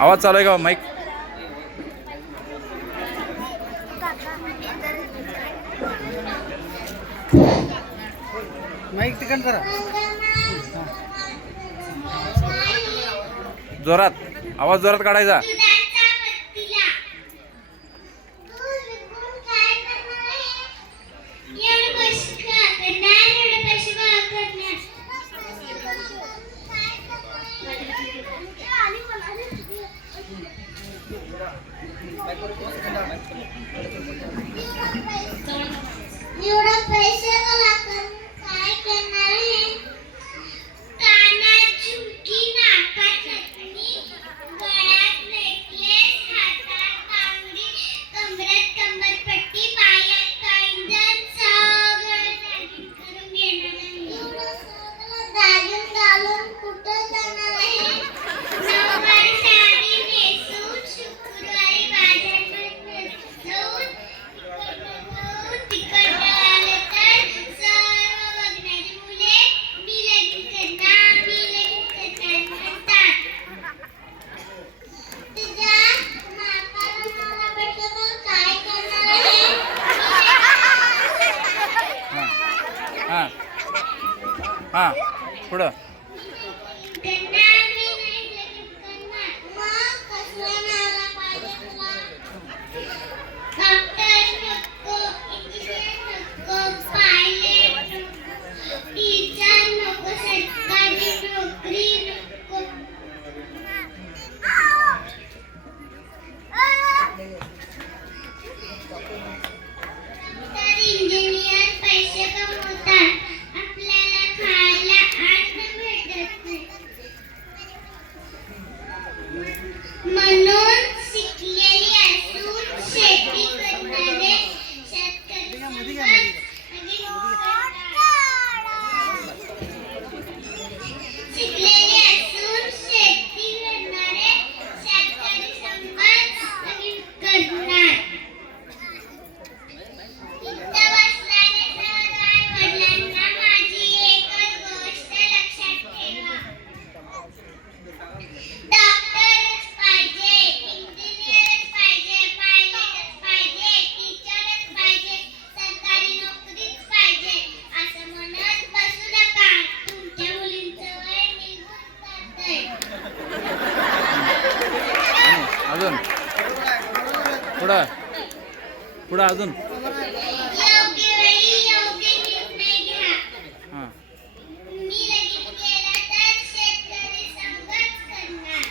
आवाज चालू आहे का माईक? माईक तिकन करा जोरात, आवाज जोरात काढायचा. एवढा पैसे मला काय करणार आहे? कानात झुमकी, नाकात नथनी, गळ्यात नेकलेस, हातात बांगडी, कमरेत कमरपट्टी, पायात पैंजण, सगळं दागिन करून घेणार आहे. एवढं सगळं दागिन घालून कुठं जाणार आहे? नऊवारी साडी नेसून, शुक्रवारी बाजारमध्ये जाऊन, तिकडनं आले तर सर्व बघणारी मुले मी लगीन करणार म्हणतात. तुझ्या म्हातारं मला भेटलं तर काय करणार आहे? हां हां पुढं. करणार मी नाही लगीन करणार. मग कसलं नावं पाहिजे तुला? डॉक्टर नको, इंजिनियर नको, पायलट नको, टीचर नको, सरकारी नोकरी नको. डॉक्टर, इंजिनियर पैसे कमवतात, आपल्याला खायला अन्न भेटत नाही. म्हणून शिकलेली असून शेती करणारे शेतकरी संघ लगीन करतात. शिकलेली असून शेती करणारे शेतकरी संघ लगीन करणार. इथं बसणारे सर्व आई-वडिलांना माझी एकच गोष्ट लक्षात ठेवा. डॉक्टरच पाहिजे, इंजिनियरच पाहिजे, पायलटच पाहिजे, टीचरच पाहिजे, सरकारी नोकरीच पाहिजे असं म्हणत बसू नका. तुमच्या मुलींचं वय निघून जातंय. अजून पुढं पुढं अजून. योग्य वेळी योग्य निर्णय घ्या. हां मी लगीन केलं तर शेतकरी संघच करणार.